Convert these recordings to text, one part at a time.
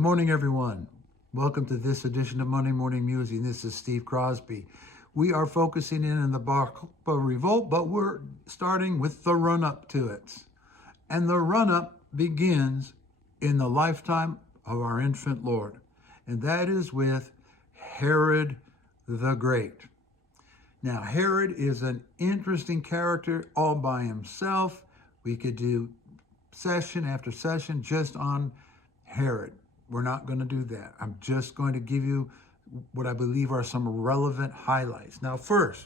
Good morning, everyone. Welcome to this edition of Monday Morning Musing. This is Steve Crosby. We are focusing in on the Bar Kochba Revolt, but we're starting with the run-up to it. And the run-up begins in the lifetime of our infant Lord, and that is with Herod the Great. Now, Herod is an interesting character all by himself. We could do session after session just on Herod. We're not going to do that. I'm just going to give you what I believe are some relevant highlights. Now, first,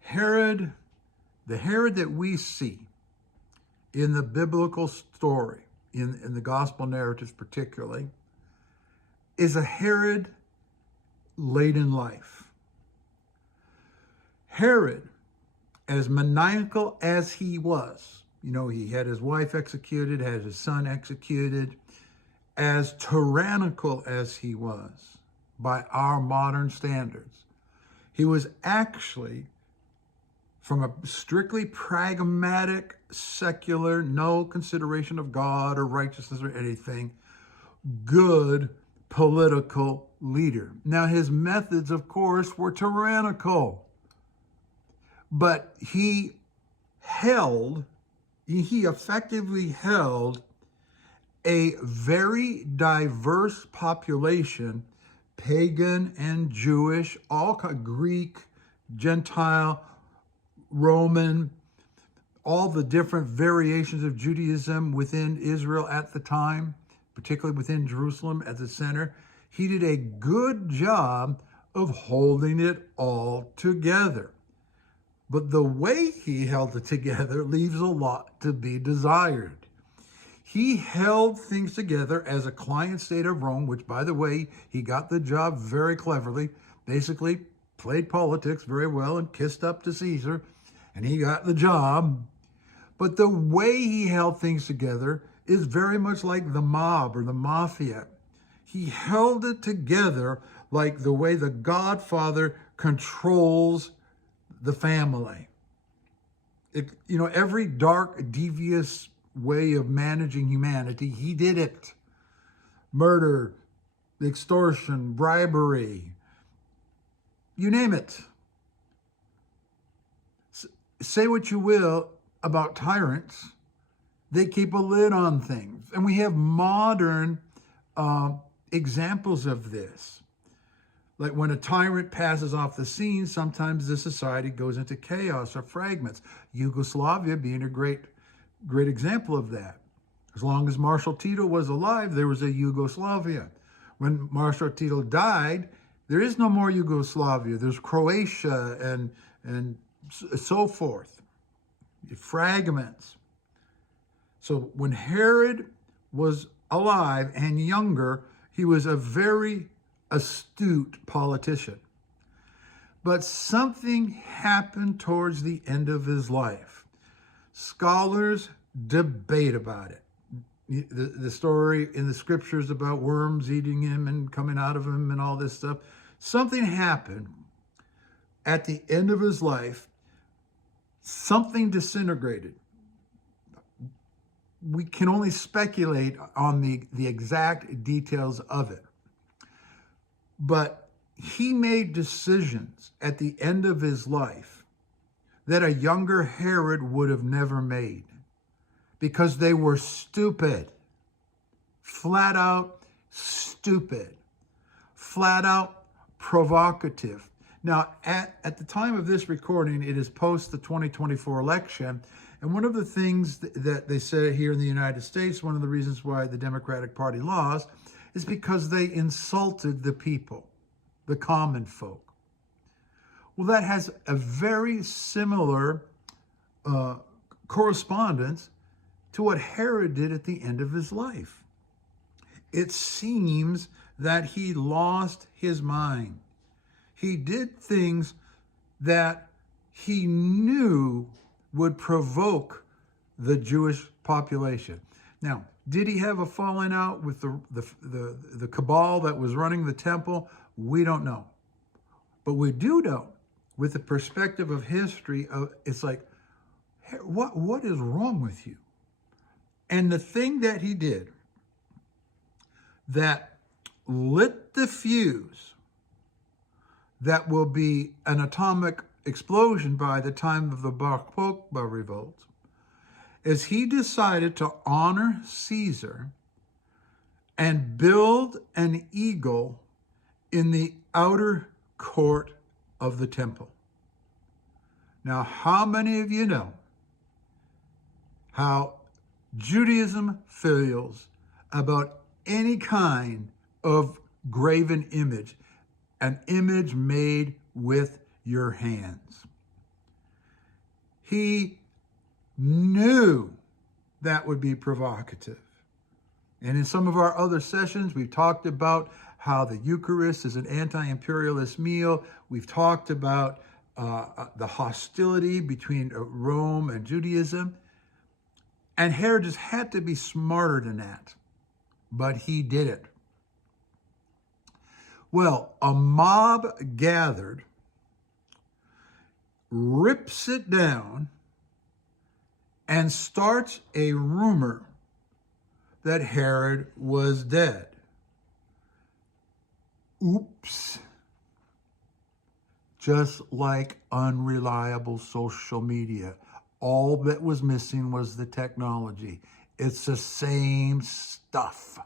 Herod, the Herod that we see in the biblical story, in the gospel narratives particularly, is a Herod late in life. Herod, as maniacal as he was, he had his wife executed, had his son executed, as tyrannical as he was by our modern standards, he was actually, from a strictly pragmatic, secular, no consideration of God or righteousness or anything, good political leader. Now, his methods, of course, were tyrannical, but he effectively held a very diverse population, pagan and Jewish, all Greek, Gentile, Roman, all the different variations of Judaism within Israel at the time, particularly within Jerusalem at the center. He did a good job of holding it all together. But the way he held it together leaves a lot to be desired. He held things together as a client state of Rome, which, by the way, he got the job very cleverly, basically played politics very well and kissed up to Caesar, and he got the job. But the way he held things together is very much like the mob or the mafia. He held it together like the way the Godfather controls the family. Every dark, devious way of managing humanity, he did it. Murder, extortion, bribery, you name it. Say what you will about tyrants, they keep a lid on things. And we have modern examples of this. Like when a tyrant passes off the scene, sometimes the society goes into chaos or fragments. Yugoslavia being a great example of that. As long as Marshal Tito was alive, there was a Yugoslavia. When Marshal Tito died, there is no more Yugoslavia. There's Croatia and so forth. Fragments. So when Herod was alive and younger, he was a very astute politician. But something happened towards the end of his life. Scholars debate about it. The story in the scriptures about worms eating him and coming out of him and all this stuff. Something happened at the end of his life. Something disintegrated. We can only speculate on the exact details of it. But he made decisions at the end of his life that a younger Herod would have never made because they were stupid, flat out stupid, flat out provocative. Now, at the time of this recording, it is post the 2024 election. And one of the things that they say here in the United States, one of the reasons why the Democratic Party lost, is because they insulted the people, the common folk. Well, that has a very similar correspondence to what Herod did at the end of his life. It seems that he lost his mind. He did things that he knew would provoke the Jewish population. Now, did he have a falling out with the cabal that was running the temple? We don't know. But we do know, with the perspective of history, it's like, what is wrong with you? And the thing that he did that lit the fuse that will be an atomic explosion by the time of the Bar Kochba revolt, is he decided to honor Caesar and build an eagle in the outer court of the temple. Now, how many of you know how Judaism feels about any kind of graven image, an image made with your hands? He knew that would be provocative. And in some of our other sessions, we've talked about how the Eucharist is an anti-imperialist meal. We've talked about the hostility between Rome and Judaism. And Herod just had to be smarter than that. But he did it. Well, a mob gathered, rips it down, and starts a rumor that Herod was dead. Oops. Just like unreliable social media. All that was missing was the technology. It's the same stuff.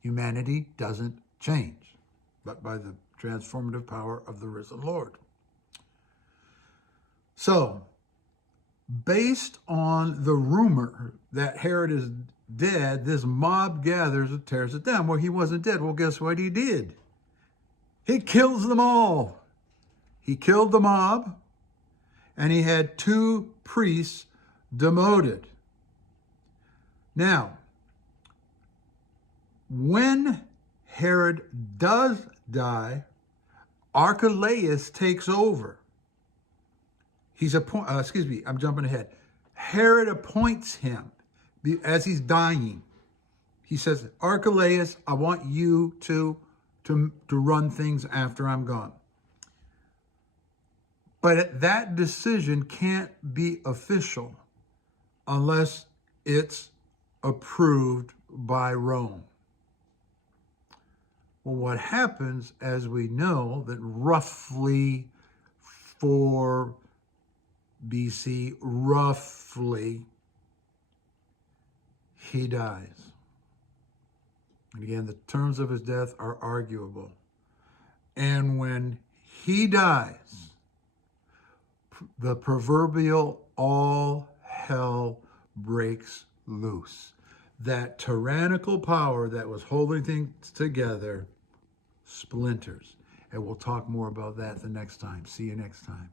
Humanity doesn't change, but by the transformative power of the risen Lord. So, based on the rumor that Herod is dead, this mob gathers and tears it down. Well, he wasn't dead. Well, guess what he did? He kills them all. He killed the mob, and he had 2 priests demoted. Now, when Herod does die, Archelaus takes over. I'm jumping ahead. Herod appoints him as he's dying. He says, Archelaus, I want you to run things after I'm gone. But that decision can't be official unless it's approved by Rome. Well, what happens, as we know, that roughly 4 BC, he dies. And again, the terms of his death are arguable. And when he dies, the proverbial all hell breaks loose. That tyrannical power that was holding things together splinters. And we'll talk more about that the next time. See you next time.